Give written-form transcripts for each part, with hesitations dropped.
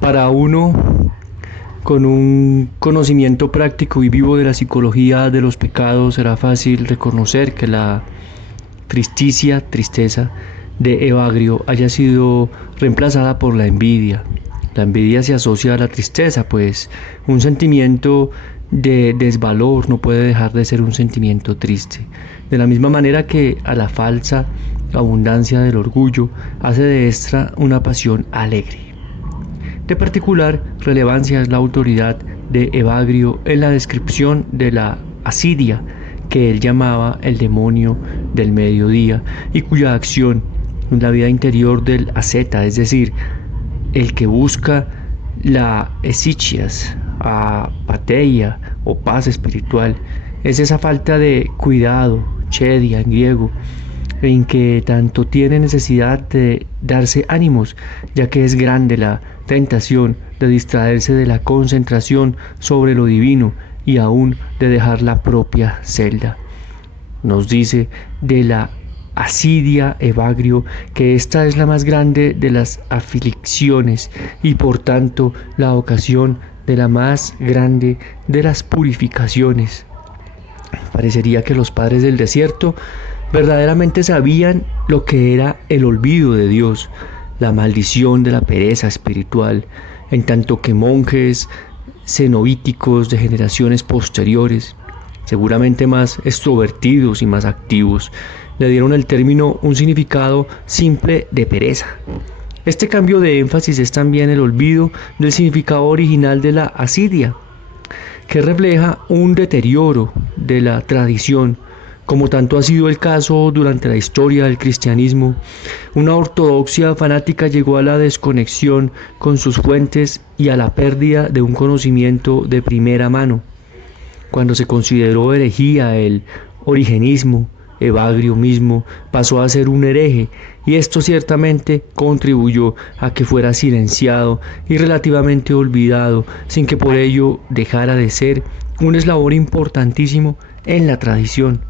Para uno, con un conocimiento práctico y vivo de la psicología de los pecados, será fácil reconocer que la tristeza de Evagrio haya sido reemplazada por la envidia. La envidia se asocia a la tristeza, pues un sentimiento de desvalor no puede dejar de ser un sentimiento triste. De la misma manera que a la falsa abundancia del orgullo hace de esta una pasión alegre. De particular relevancia es la autoridad de Evagrio en la descripción de la asidia, que él llamaba el demonio del mediodía, y cuya acción en la vida interior del asceta, es decir, el que busca la esichias, apatheia o paz espiritual, es esa falta de cuidado, chedia en griego, en que tanto tiene necesidad de darse ánimos, ya que es grande la tentación de distraerse de la concentración sobre lo divino y aún de dejar la propia celda. Nos dice de la asidia Evagrio que esta es la más grande de las aflicciones y por tanto la ocasión de la más grande de las purificaciones. Parecería que los padres del desierto verdaderamente sabían lo que era el olvido de Dios, la maldición de la pereza espiritual, en tanto que monjes cenobíticos de generaciones posteriores, seguramente más extrovertidos y más activos, le dieron al término un significado simple de pereza. Este cambio de énfasis es también el olvido del significado original de la asidia, que refleja un deterioro de la tradición, como tanto ha sido el caso durante la historia del cristianismo. Una ortodoxia fanática llegó a la desconexión con sus fuentes y a la pérdida de un conocimiento de primera mano. Cuando se consideró herejía el origenismo, Evagrio mismo pasó a ser un hereje, y esto ciertamente contribuyó a que fuera silenciado y relativamente olvidado, sin que por ello dejara de ser un eslabón importantísimo en la tradición.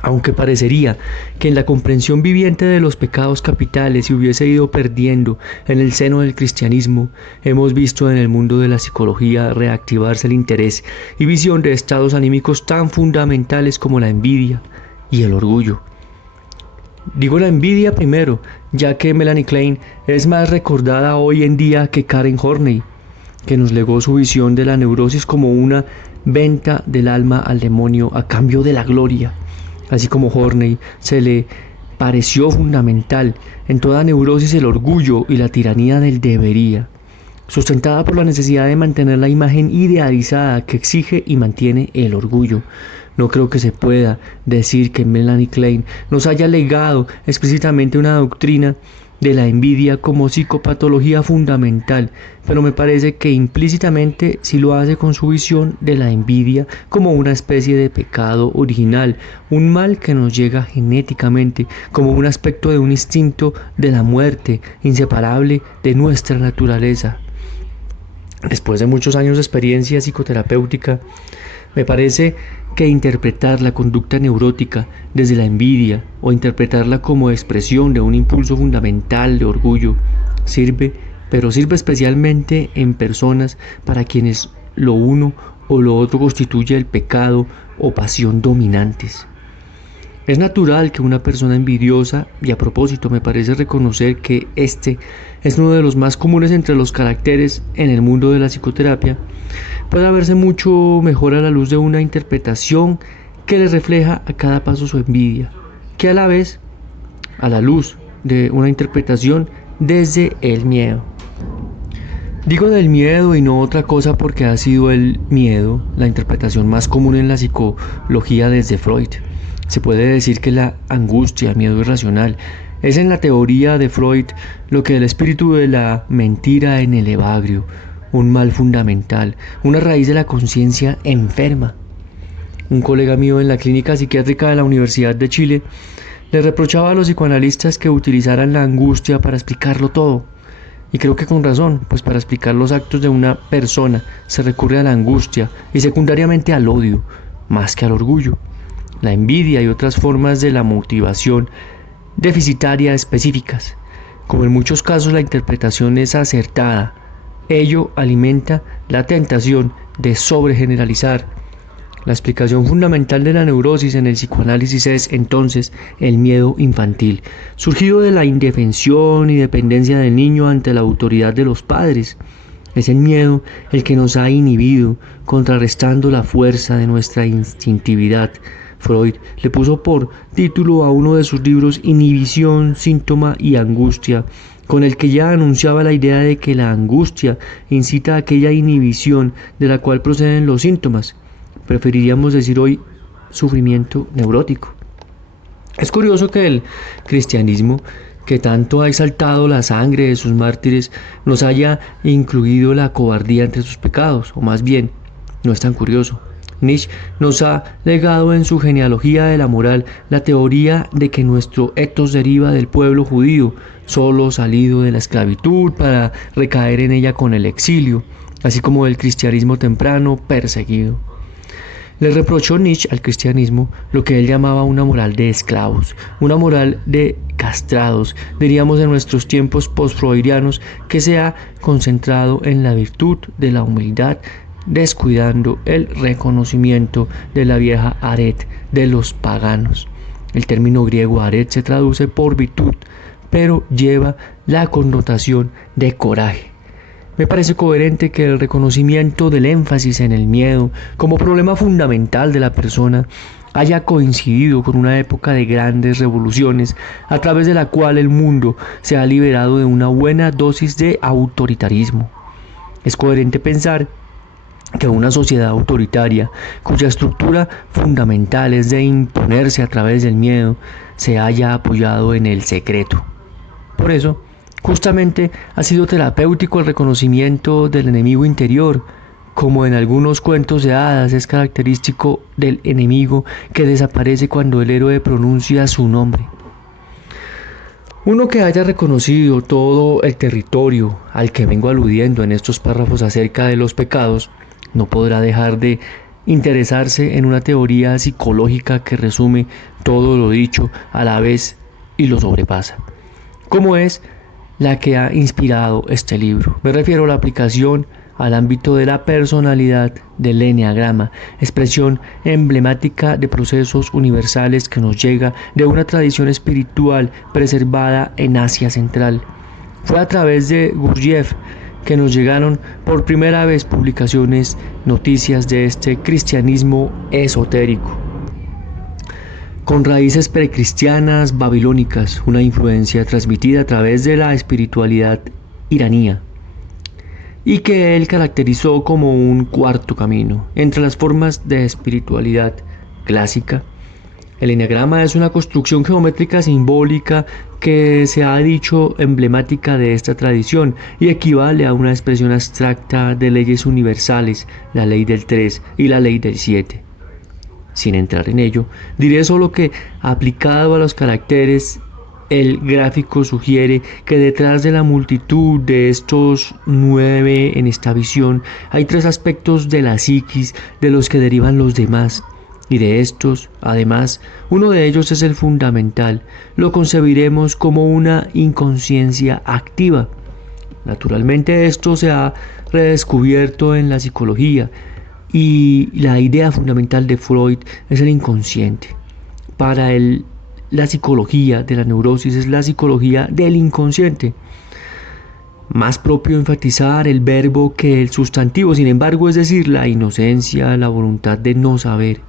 Aunque parecería que en la comprensión viviente de los pecados capitales se hubiese ido perdiendo en el seno del cristianismo, hemos visto en el mundo de la psicología reactivarse el interés y visión de estados anímicos tan fundamentales como la envidia y el orgullo. Digo la envidia primero, ya que Melanie Klein es más recordada hoy en día que Karen Horney, que nos legó su visión de la neurosis como una venta del alma al demonio a cambio de la gloria. Así como Horney se le pareció fundamental en toda neurosis el orgullo y la tiranía del debería, sustentada por la necesidad de mantener la imagen idealizada que exige y mantiene el orgullo. No creo que se pueda decir que Melanie Klein nos haya legado explícitamente una doctrina de la envidia como psicopatología fundamental, pero me parece que implícitamente sí lo hace con su visión de la envidia como una especie de pecado original, un mal que nos llega genéticamente como un aspecto de un instinto de la muerte inseparable de nuestra naturaleza. Después de muchos años de experiencia psicoterapéutica, me parece que interpretar la conducta neurótica desde la envidia o interpretarla como expresión de un impulso fundamental de orgullo sirve especialmente en personas para quienes lo uno o lo otro constituye el pecado o pasión dominantes. Es natural que una persona envidiosa, y a propósito me parece reconocer que este es uno de los más comunes entre los caracteres en el mundo de la psicoterapia, pueda verse mucho mejor a la luz de una interpretación que le refleja a cada paso su envidia, que a la vez a la luz de una interpretación desde el miedo. Digo del miedo y no otra cosa porque ha sido el miedo la interpretación más común en la psicología desde Freud. Se puede decir que la angustia, miedo irracional, es en la teoría de Freud lo que el espíritu de la mentira en el Evagrio, un mal fundamental, una raíz de la conciencia enferma. Un colega mío en la clínica psiquiátrica de la Universidad de Chile le reprochaba a los psicoanalistas que utilizaran la angustia para explicarlo todo. Y creo que con razón, pues para explicar los actos de una persona se recurre a la angustia y secundariamente al odio, más que al orgullo. La envidia y otras formas de la motivación deficitaria específicas Como en muchos casos la interpretación es acertada, ello alimenta la tentación de sobregeneralizar. La explicación fundamental de la neurosis en el psicoanálisis es, entonces, el miedo infantil, surgido de la indefensión y dependencia del niño ante la autoridad de los padres. Es el miedo el que nos ha inhibido, contrarrestando la fuerza de nuestra instintividad. Freud le puso por título a uno de sus libros Inhibición, síntoma y angustia, con el que ya anunciaba la idea de que la angustia incita a aquella inhibición de la cual proceden los síntomas. Preferiríamos decir hoy sufrimiento neurótico. Es curioso que el cristianismo, que tanto ha exaltado la sangre de sus mártires, nos haya incluido la cobardía entre sus pecados, o más bien, no es tan curioso. Nietzsche nos ha legado en su genealogía de la moral la teoría de que nuestro ethos deriva del pueblo judío, solo salido de la esclavitud para recaer en ella con el exilio, así como del cristianismo temprano perseguido. Le reprochó Nietzsche al cristianismo lo que él llamaba una moral de esclavos, una moral de castrados, diríamos en nuestros tiempos post-freudianos, que se ha concentrado en la virtud de la humildad, descuidando el reconocimiento de la vieja aret de los paganos. El término griego aret se traduce por virtud, pero lleva la connotación de coraje. Me parece coherente que el reconocimiento del énfasis en el miedo como problema fundamental de la persona haya coincidido con una época de grandes revoluciones a través de la cual el mundo se ha liberado de una buena dosis de autoritarismo. Es coherente pensar que una sociedad autoritaria, cuya estructura fundamental es de imponerse a través del miedo, se haya apoyado en el secreto. Por eso, justamente ha sido terapéutico el reconocimiento del enemigo interior, como en algunos cuentos de hadas es característico del enemigo que desaparece cuando el héroe pronuncia su nombre. Uno que haya reconocido todo el territorio al que vengo aludiendo en estos párrafos acerca de los pecados, no podrá dejar de interesarse en una teoría psicológica que resume todo lo dicho a la vez y lo sobrepasa, como es la que ha inspirado este libro. Me refiero a la aplicación al ámbito de la personalidad del eneagrama, expresión emblemática de procesos universales que nos llega de una tradición espiritual preservada en Asia Central. Fue a través de Gurdjieff que nos llegaron por primera vez publicaciones, noticias de este cristianismo esotérico, con raíces precristianas babilónicas, una influencia transmitida a través de la espiritualidad iranía, y que él caracterizó como un cuarto camino entre las formas de espiritualidad clásica. El eneagrama es una construcción geométrica simbólica que se ha dicho emblemática de esta tradición y equivale a una expresión abstracta de leyes universales, la ley del 3 y la ley del 7. Sin entrar en ello, diré solo que, aplicado a los caracteres, el gráfico sugiere que detrás de la multitud de estos 9 en esta visión hay 3 aspectos de la psiquis de los que derivan los demás. Y de estos, además, uno de ellos es el fundamental. Lo concebiremos como una inconsciencia activa. Naturalmente esto se ha redescubierto en la psicología y la idea fundamental de Freud es el inconsciente. Para la psicología de la neurosis es la psicología del inconsciente. Más propio enfatizar el verbo que el sustantivo, sin embargo, es decir, la inocencia, la voluntad de no saber.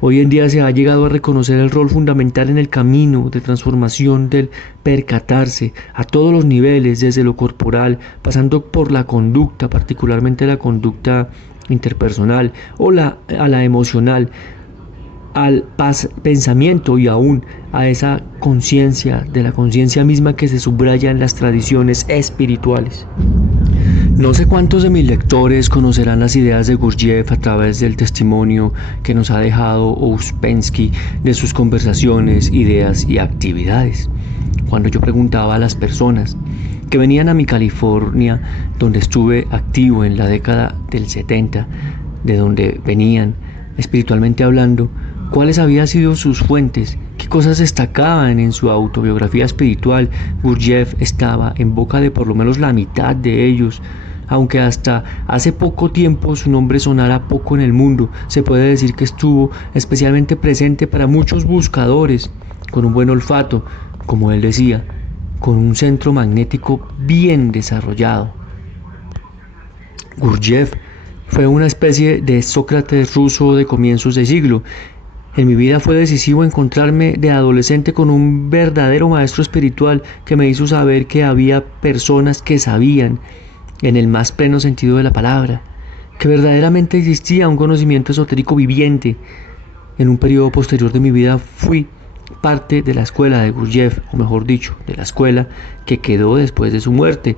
Hoy en día se ha llegado a reconocer el rol fundamental en el camino de transformación del percatarse a todos los niveles, desde lo corporal, pasando por la conducta, particularmente la conducta interpersonal, o a la emocional, al pensamiento y aún a esa conciencia, de la conciencia misma que se subraya en las tradiciones espirituales. No sé cuántos de mis lectores conocerán las ideas de Gurdjieff a través del testimonio que nos ha dejado Ouspensky de sus conversaciones, ideas y actividades. Cuando yo preguntaba a las personas que venían a mi California, donde estuve activo en la década del 70, de donde venían espiritualmente hablando, cuáles habían sido sus fuentes, qué cosas destacaban en su autobiografía espiritual, Gurdjieff estaba en boca de por lo menos la mitad de ellos. Aunque hasta hace poco tiempo su nombre sonara poco en el mundo, se puede decir que estuvo especialmente presente para muchos buscadores, con un buen olfato, como él decía, con un centro magnético bien desarrollado. Gurdjieff fue una especie de Sócrates ruso de comienzos de siglo. En mi vida fue decisivo encontrarme de adolescente con un verdadero maestro espiritual que me hizo saber que había personas que sabían, en el más pleno sentido de la palabra, que verdaderamente existía un conocimiento esotérico viviente. En un periodo posterior de mi vida fui parte de la escuela de Gurdjieff, o mejor dicho, de la escuela que quedó después de su muerte,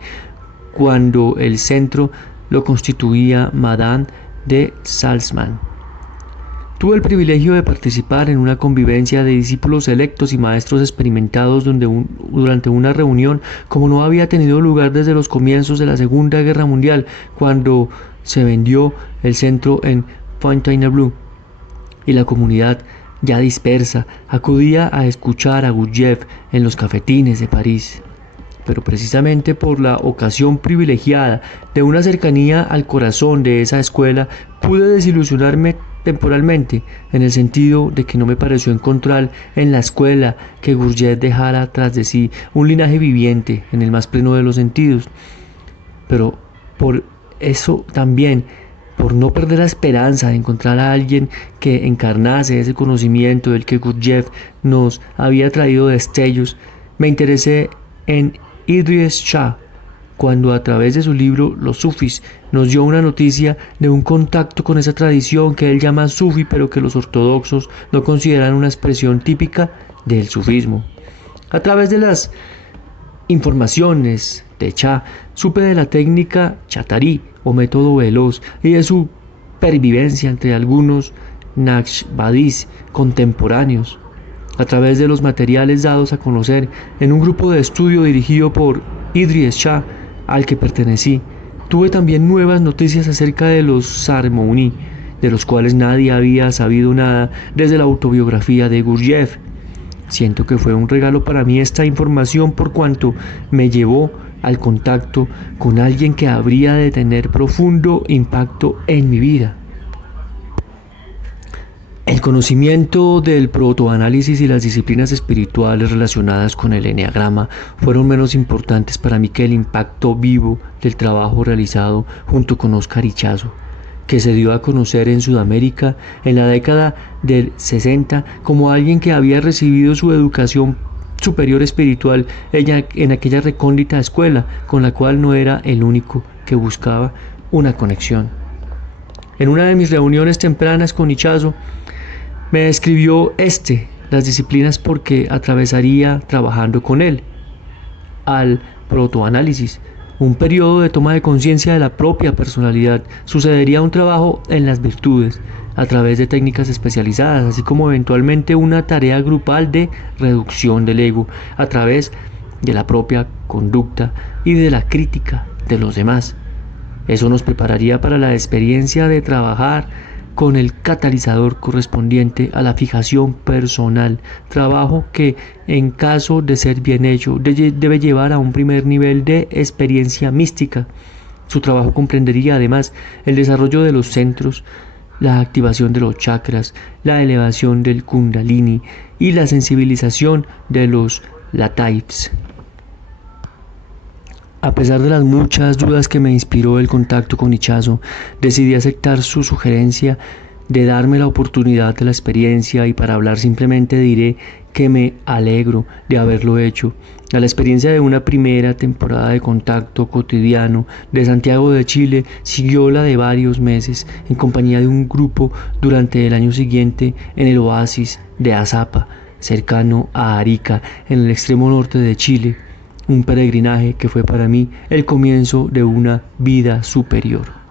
cuando el centro lo constituía Madame de Salzmann. Tuve el privilegio de participar en una convivencia de discípulos selectos y maestros experimentados durante una reunión como no había tenido lugar desde los comienzos de la Segunda Guerra Mundial, cuando se vendió el centro en Fontainebleau, y la comunidad, ya dispersa, acudía a escuchar a Gurdjieff en los cafetines de París. Pero precisamente por la ocasión privilegiada de una cercanía al corazón de esa escuela, pude desilusionarme temporalmente, en el sentido de que no me pareció encontrar en la escuela que Gurdjieff dejara tras de sí un linaje viviente en el más pleno de los sentidos. Pero por eso también, por no perder la esperanza de encontrar a alguien que encarnase ese conocimiento del que Gurdjieff nos había traído destellos, me interesé en Idries Shah, cuando a través de su libro Los Sufis nos dio una noticia de un contacto con esa tradición que él llama sufi, pero que los ortodoxos no consideran una expresión típica del sufismo. A través de las informaciones de Shah supe de la técnica chatarí o método veloz y de su pervivencia entre algunos Naqshbandis contemporáneos. A través de los materiales dados a conocer en un grupo de estudio dirigido por Idries Shah, al que pertenecí, tuve también nuevas noticias acerca de los Sarmouni, de los cuales nadie había sabido nada desde la autobiografía de Gurdjieff. Siento que fue un regalo para mí esta información por cuanto me llevó al contacto con alguien que habría de tener profundo impacto en mi vida. El conocimiento del protoanálisis y las disciplinas espirituales relacionadas con el eneagrama fueron menos importantes para mí que el impacto vivo del trabajo realizado junto con Oscar Ichazo, que se dio a conocer en Sudamérica en la década del 60 como alguien que había recibido su educación superior espiritual en aquella recóndita escuela, con la cual no era el único que buscaba una conexión. En una de mis reuniones tempranas con Ichazo, me describió las disciplinas porque atravesaría trabajando con él, al protoanálisis, un periodo de toma de conciencia de la propia personalidad. Sucedería un trabajo en las virtudes, a través de técnicas especializadas, así como eventualmente una tarea grupal de reducción del ego, a través de la propia conducta y de la crítica de los demás. Eso nos prepararía para la experiencia de trabajar con el catalizador correspondiente a la fijación personal, trabajo que, en caso de ser bien hecho, debe llevar a un primer nivel de experiencia mística. Su trabajo comprendería además el desarrollo de los centros, la activación de los chakras, la elevación del kundalini y la sensibilización de los lataifs. A pesar de las muchas dudas que me inspiró el contacto con Ichazo, decidí aceptar su sugerencia de darme la oportunidad de la experiencia, y para hablar simplemente diré que me alegro de haberlo hecho. A la experiencia de una primera temporada de contacto cotidiano de Santiago de Chile siguió la de varios meses en compañía de un grupo durante el año siguiente en el oasis de Azapa, cercano a Arica, en el extremo norte de Chile. Un peregrinaje que fue para mí el comienzo de una vida superior.